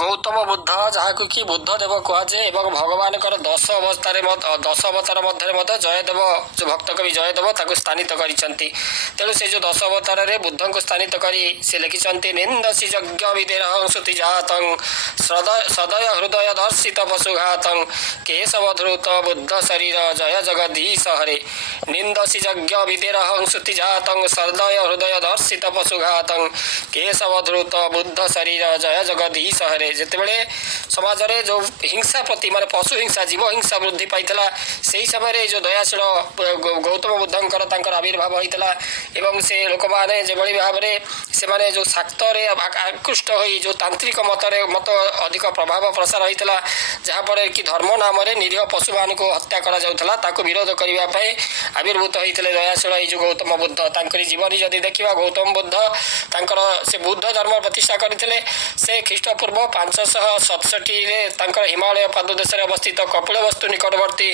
ଗୌତମ ବୁଦ୍ଧ, ଯାହାକୁ କି ବୁଦ୍ଧଦେବ କୁହାଯାଏ ଏବଂ ଭଗବାନଙ୍କର 10 ଅବତାର ମଧ୍ୟରେ ମଧ୍ୟ ଜୟଦେବ, ଯେଉଁ ଭକ୍ତ କବି ଜୟଦେବ ତାକୁ ସ୍ଥାନିତ କରିଛନ୍ତି। ତେଣୁ ସେ ଯେଉଁ 10 ଅବତାରରେ ବୁଦ୍ଧଙ୍କୁ ସ୍ଥାନିତ କରି ସେ ଲେଖିଛନ୍ତି ନିନ୍ଦସି ଯଜ୍ଞ ବିଦେରହଂ ଶ୍ରୁତି ଜାତଂ ସଦୟ ହୃଦୟ ଦର୍ଶିତ ପଶୁଘାତଂ କେଶବ ଧୃତ ବୁଦ୍ଧ ଶରୀର ଜୟ ଜଗଦୀଶ ହରେ। ନିନ୍ଦସି ଯଜ୍ଞ ବିଦେରହଂ ଶ୍ରୁତି ଜାତଂ ସଦୟ ହୃଦୟ ଦର୍ଶିତ ପଶୁଘାତଂ କେଶବ ଧୃତ ବୁଦ୍ଧ ଶରୀର ଜୟ ଜଗଦୀଶ ହରେ। ଯେତେବେଳେ ସମାଜରେ ଯେଉଁ ହିଂସା ପ୍ରତି ମାନେ ପଶୁ ହିଂସା, ଜୀବ ହିଂସା ବୃଦ୍ଧି ପାଇଥିଲା, ସେହି ସମୟରେ ଯେଉଁ ଦୟାଶୀଳ ଗୌତମ ବୁଦ୍ଧଙ୍କର ତାଙ୍କର ଆବିର୍ଭାବ ହୋଇଥିଲା ଏବଂ ସେ ଲୋକମାନେ ଯେଭଳି ଭାବରେ ସେମାନେ ଯେଉଁ ଶାକ୍ତରେ ଆକୃଷ୍ଟ ହୋଇ ଯେଉଁ ତାନ୍ତ୍ରିକ ମତ ଅଧିକ ପ୍ରଭାବ ପ୍ରସାର ହୋଇଥିଲା, ଯାହାଫଳରେ କି ଧର୍ମ ନାମରେ ନିରୀହ ପଶୁମାନଙ୍କୁ ହତ୍ୟା କରାଯାଉଥିଲା, ତାକୁ ବିରୋଧ କରିବା ପାଇଁ ଆବିର୍ଭୂତ ହୋଇଥିଲେ ଦୟାଶୀଳ ଏଇ ଯେଉଁ ଗୌତମ ବୁଦ୍ଧ। ତାଙ୍କରି ଜୀବନୀ ଯଦି ଦେଖିବା, ଗୌତମ ବୁଦ୍ଧ ତାଙ୍କର ସେ ବୁଦ୍ଧ ଧର୍ମ ପ୍ରତିଷ୍ଠା କରିଥିଲେ। ସେ ଖ୍ରୀଷ୍ଟପୂର୍ବ 567ରେ ତାଙ୍କର ହିମାଳୟ ପାଦଦେଶରେ ଅବସ୍ଥିତ କପିଳବସ୍ତୁ ନିକଟବର୍ତ୍ତୀ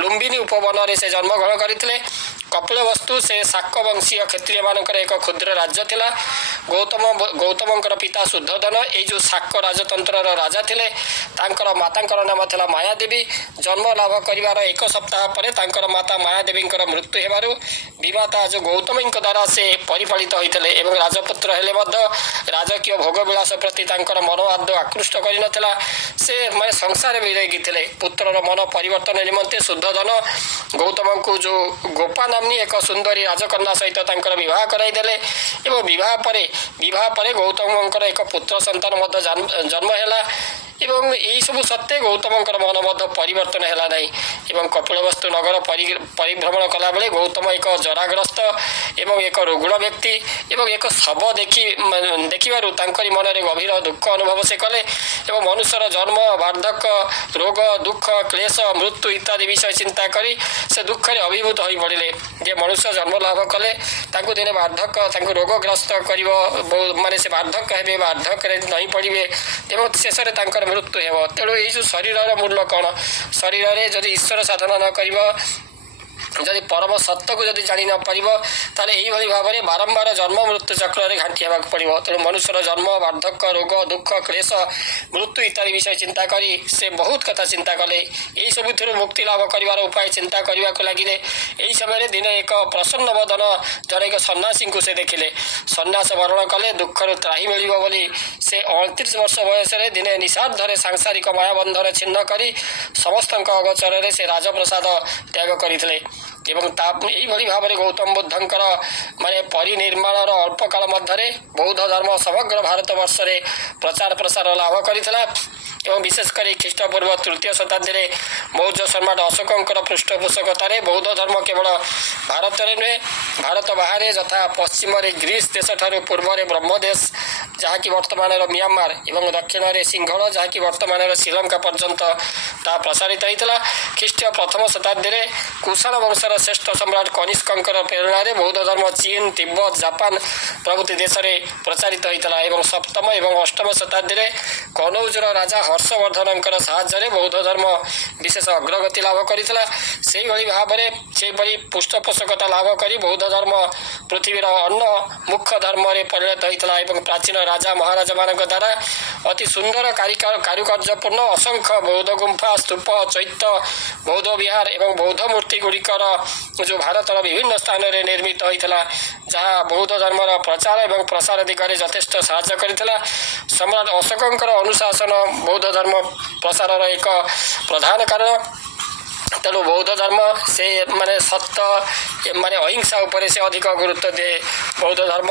ଲୁମ୍ବିନୀ ଉପବନରେ ସେ ଜନ୍ମଗ୍ରହଣ କରିଥିଲେ। କପିଳବସ୍ତୁ ସେ ଶାକ ବଂଶୀୟ କ୍ଷତ୍ରିୟମାନଙ୍କର ଏକ କ୍ଷୁଦ୍ର ରାଜ୍ୟ ଥିଲା। ଗୌତମଙ୍କର ପିତା ଶୁଦ୍ଧୋଧନ ଏଇ ଯେଉଁ ଶାକ ରାଜତନ୍ତ୍ରର ରାଜା ଥିଲେ। ତାଙ୍କର ମାତାଙ୍କର ନାମ ଥିଲା ମାୟାଦେବୀ। ଜନ୍ମ ଲାଭ କରିବାର 1 ସପ୍ତାହ ପରେ ତାଙ୍କର ମାତା ମାୟାଦେବୀଙ୍କର ମୃତ୍ୟୁ ହେବାରୁ ବିମାତା ଯେଉଁ ଗୌତମୀଙ୍କ ଦ୍ୱାରା ସେ ପରିପାଳିତ ହୋଇଥିଲେ ଏବଂ ରାଜପୁତ୍ର ହେଲେ ମଧ୍ୟ ରାଜକୀୟ ଭୋଗବିଳାସ ପ୍ରତି ତାଙ୍କର ମନ ଆଦୌ ଆକୃଷ୍ଟ କରିନଥିଲା। ସେ ମାନେ ସଂସାର ବିରୋଧୀ ଥିଲେ। ପୁତ୍ରର ମନ ପରିବର୍ତ୍ତନ ନିମନ୍ତେ ଶୁଦ୍ଧୋଧନ ଗୌତମଙ୍କୁ ଯେଉଁ ଗୋପା ନାମ୍ନୀ ଏକ ସୁନ୍ଦରୀ ରାଜକନ୍ୟା ସହିତ ତାଙ୍କର ବିବାହ କରାଇଦେଲେ ଏବଂ ବିବାହ ପରେ ଗୌତମଙ୍କର ଏକ ପୁତ୍ର ସନ୍ତାନ ମଧ୍ୟ ଜନ୍ମ ହେଲା। ଏବଂ ଏହିସବୁ ସତ୍ତ୍ୱେ ଗୌତମଙ୍କର ମନ ମଧ୍ୟ ପରିବର୍ତ୍ତନ ହେଲା ନାହିଁ ଏବଂ କପିଳବସ୍ତୁ ନଗର ପରିଭ୍ରମଣ କଲାବେଳେ ଗୌତମ ଏକ ଜରାଗ୍ରସ୍ତ ଏବଂ ଏକ ରୁଗ୍ଣ ବ୍ୟକ୍ତି ଏବଂ ଏକ ଶବ ଦେଖିବାରୁ ତାଙ୍କରି ମନରେ ଗଭୀର ଦୁଃଖ ଅନୁଭବ ସେ କଲେ ଏବଂ ମନୁଷ୍ୟର ଜନ୍ମ, ବାର୍ଦ୍ଧକ୍ୟ, ରୋଗ, ଦୁଃଖ, କ୍ଲେଶ, ମୃତ୍ୟୁ ଇତ୍ୟାଦି ବିଷୟ ଚିନ୍ତା କରି ସେ ଦୁଃଖରେ ଅଭିଭୂତ ହୋଇପଡ଼ିଲେ। ଯେ ମନୁଷ୍ୟ ଜନ୍ମ ଲାଭ କଲେ ତାଙ୍କୁ ଦିନେ ବାର୍ଦ୍ଧକ୍ୟ ତାଙ୍କୁ ରୋଗଗ୍ରସ୍ତ କରିବ, ମାନେ ସେ ବାର୍ଦ୍ଧକ୍ୟ ହେବେ, ବାର୍ଦ୍ଧକ୍ୟରେ ନଇଁ ପଡ଼ିବେ ଏବଂ ଶେଷରେ ତାଙ୍କର ମୃତ୍ୟୁ ହେବ। ତେଣୁ ଏଇ ଯେଉଁ ଶରୀରର ମୂଲ୍ୟ କ'ଣ? ଶରୀରରେ ଯଦି ଈଶ୍ୱର ସାଧନା ନ କରିବ, ଯଦି ପରମ ସତ୍ୟକୁ ଯଦି ଜାଣି ନ ପାରିବ, ତାହେଲେ ଏଇଭଳି ଭାବରେ ବାରମ୍ବାର ଜନ୍ମ ମୃତ୍ୟୁ ଚକ୍ରରେ ଘାଣ୍ଟି ହେବାକୁ ପଡ଼ିବ। ତେଣୁ ମନୁଷ୍ୟର ଜନ୍ମ, ବାର୍ଦ୍ଧକ୍ୟ, ରୋଗ, ଦୁଃଖ, କ୍ଲେଶ, ମୃତ୍ୟୁ ଇତ୍ୟାଦି ବିଷୟ ଚିନ୍ତା କରି ସେ ବହୁତ କଥା ଚିନ୍ତା କଲେ। ଏହିସବୁଥିରୁ ମୁକ୍ତି ଲାଭ କରିବାର ଉପାୟ ଚିନ୍ତା କରିବାକୁ ଲାଗିଲେ। ଏହି ସମୟରେ ଦିନେ ଏକ ପ୍ରସନ୍ନ ବଦନ ଜଣେ ଏକ ସନ୍ନ୍ୟାସୀଙ୍କୁ ସେ ଦେଖିଲେ। ସନ୍ନ୍ୟାସ ବରଣ କଲେ ଦୁଃଖରୁ ତ୍ରାହି ମିଳିବ ବୋଲି ସେ 29 ବର୍ଷ ବୟସରେ ଦିନେ ନିଶାର୍ଦ୍ଧରେ ସାଂସାରିକ ମାୟାବନ୍ଧନ ଛିନ୍ନ କରି ସମସ୍ତଙ୍କ ଅଗୋଚରରେ ସେ ରାଜପ୍ରସାଦ ତ୍ୟାଗ କରିଥିଲେ ଏବଂ ଏଇଭଳି ଭାବରେ ଗୌତମ ବୁଦ୍ଧଙ୍କର ମାନେ ପରିନିର୍ମାଣର ଅଳ୍ପ କାଳ ମଧ୍ୟରେ ବୌଦ୍ଧ ଧର୍ମ ସମଗ୍ର ଭାରତବର୍ଷରେ ପ୍ରଚାର ପ୍ରସାର ଲାଭ କରିଥିଲା ଏବଂ ବିଶେଷ କରି ଖ୍ରୀଷ୍ଟପୂର୍ବ 3ୟ ଶତାବ୍ଦୀରେ ମୌର୍ଯ୍ୟ ସମ୍ରାଟ ଅଶୋକଙ୍କର ପୃଷ୍ଠପୋଷକତାରେ ବୌଦ୍ଧ ଧର୍ମ କେବଳ ଭାରତରେ ନୁହେଁ, ଭାରତ ବାହାରେ ଯଥା ପଶ୍ଚିମରେ ଗ୍ରୀସ୍ ଦେଶଠାରୁ ପୂର୍ବରେ ବ୍ରହ୍ମଦେଶ ଯାହାକି ବର୍ତ୍ତମାନର ମିଆଁମାର ଏବଂ ଦକ୍ଷିଣରେ ସିଂହଳ ଯାହାକି ବର୍ତ୍ତମାନର ଶ୍ରୀଲଙ୍କା ପର୍ଯ୍ୟନ୍ତ ତାହା ପ୍ରସାରିତ ହୋଇଥିଲା। ଖ୍ରୀଷ୍ଟୀୟ 1ମ ଶତାବ୍ଦୀରେ କୁଷାଣ ବଂଶର ଶ୍ରେଷ୍ଠ ସମ୍ରାଟ କନିଷ୍କଙ୍କର ପ୍ରେରଣାରେ ବୌଦ୍ଧ ଧର୍ମ ଚୀନ, ତିବ୍ବତ, ଜାପାନ ପ୍ରଭୃତି ଦେଶରେ ପ୍ରଚାରିତ ହୋଇଥିଲା ଏବଂ 7ମ ଏବଂ 8ମ ଶତାବ୍ଦୀରେ କନୌଜର ରାଜା ହର୍ଷବର୍ଦ୍ଧନଙ୍କର ସାହାଯ୍ୟରେ ବୌଦ୍ଧ ଧର୍ମ ବିଶେଷ ଅଗ୍ରଗତି ଲାଭ କରିଥିଲା। ସେହିଭଳି ପୃଷ୍ଠପୋଷକତା ଲାଭ କରି ବୌଦ୍ଧ ଧର୍ମ ପୃଥିବୀର ଅନ୍ୟ ମୁଖ୍ୟ ଧର୍ମରେ ପରିଣତ ହୋଇଥିଲା ଏବଂ ପ୍ରାଚୀନ ରାଜା ମହାରାଜାମାନଙ୍କ ଦ୍ୱାରା ଅତି ସୁନ୍ଦର କାରୁକାର୍ଯ୍ୟପୂର୍ଣ୍ଣ ଅସଂଖ୍ୟ ବୌଦ୍ଧ ଗୁମ୍ଫା, ସ୍ତୂପ, ଚୈତ୍ୟ, ବୌଦ୍ଧ ବିହାର ଏବଂ ବୌଦ୍ଧ ମୂର୍ତ୍ତି ଗୁଡ଼ିକର ଯେଉଁ ଭାରତର ବିଭିନ୍ନ ସ୍ଥାନରେ ନିର୍ମିତ ହୋଇଥିଲା, ଯାହା ବୌଦ୍ଧ ଧର୍ମର ପ୍ରଚାର ଏବଂ ପ୍ରସାର ଦିଗରେ ଯଥେଷ୍ଟ ସାହାଯ୍ୟ କରିଥିଲା। ସମ୍ରାଟ ଅଶୋକଙ୍କର ଅନୁଶାସନ ବୌଦ୍ଧ ଧର୍ମ ପ୍ରସାରର ଏକ ପ୍ରଧାନ କାରଣ। ତେଣୁ ବୌଦ୍ଧ ଧର୍ମ ସେ ମାନେ ସତ୍ୟ ମାନେ ଅହିଂସା ଉପରେ ସେ ଅଧିକ ଗୁରୁତ୍ୱ ଦିଏ। ବୌଦ୍ଧ ଧର୍ମ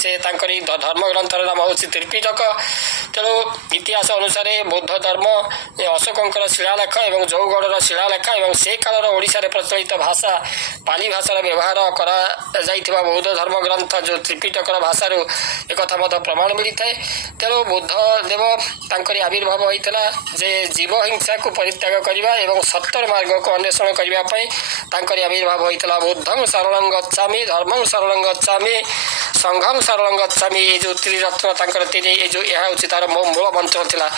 ସେ ତାଙ୍କରି ଧର୍ମଗ୍ରନ୍ଥର ନାମ ହେଉଛି ତ୍ରିପିଟକ। ତେଣୁ ଇତିହାସ ଅନୁସାରେ ବୌଦ୍ଧ ଧର୍ମ ଅଶୋକଙ୍କର ଶିଳାଲେଖ ଏବଂ ଜୌଗଡ଼ର ଶିଳାଲେଖ ଏବଂ ସେ କାଳର ଓଡ଼ିଶାରେ ପ୍ରଚଳିତ ଭାଷା ପାଲି ଭାଷାର ବ୍ୟବହାର କରାଯାଇଥିବା ବୌଦ୍ଧ ଧର୍ମଗ୍ରନ୍ଥ ଯେଉଁ ତ୍ରିପିଟକର ଭାଷାରୁ ଏକଥା ମଧ୍ୟ ପ୍ରମାଣ ମିଳିଥାଏ। ତେଣୁ ବୁଦ୍ଧଦେବ ତାଙ୍କରି ଆବିର୍ଭାବ ହୋଇଥିଲା ଯେ ଜୀବ ହିଂସାକୁ ପରିତ୍ୟାଗ କରିବା ଏବଂ ସତ୍ୟର ମାର୍ଗକୁ ଅନ୍ୱେଷଣ କରିବା ପାଇଁ ତାଙ୍କରି ଆବିର୍ଭାବ ହୋଇଥିଲା। ବୁଦ୍ଧଂ ଶରଣଂ ଗଚ୍ଛାମି, ଧର୍ମଂ ଶରଣଂ ଗଚ୍ଛାମି, ସଂଘଂ ଶରଣଂ ଗଚ୍ଛାମି, ଏ ଯେଉଁ ତ୍ରିରତ୍ନ ତାଙ୍କର ଏହା ହେଉଛି ତାର ମୂଳ ମନ୍ତ୍ର ଥିଲା।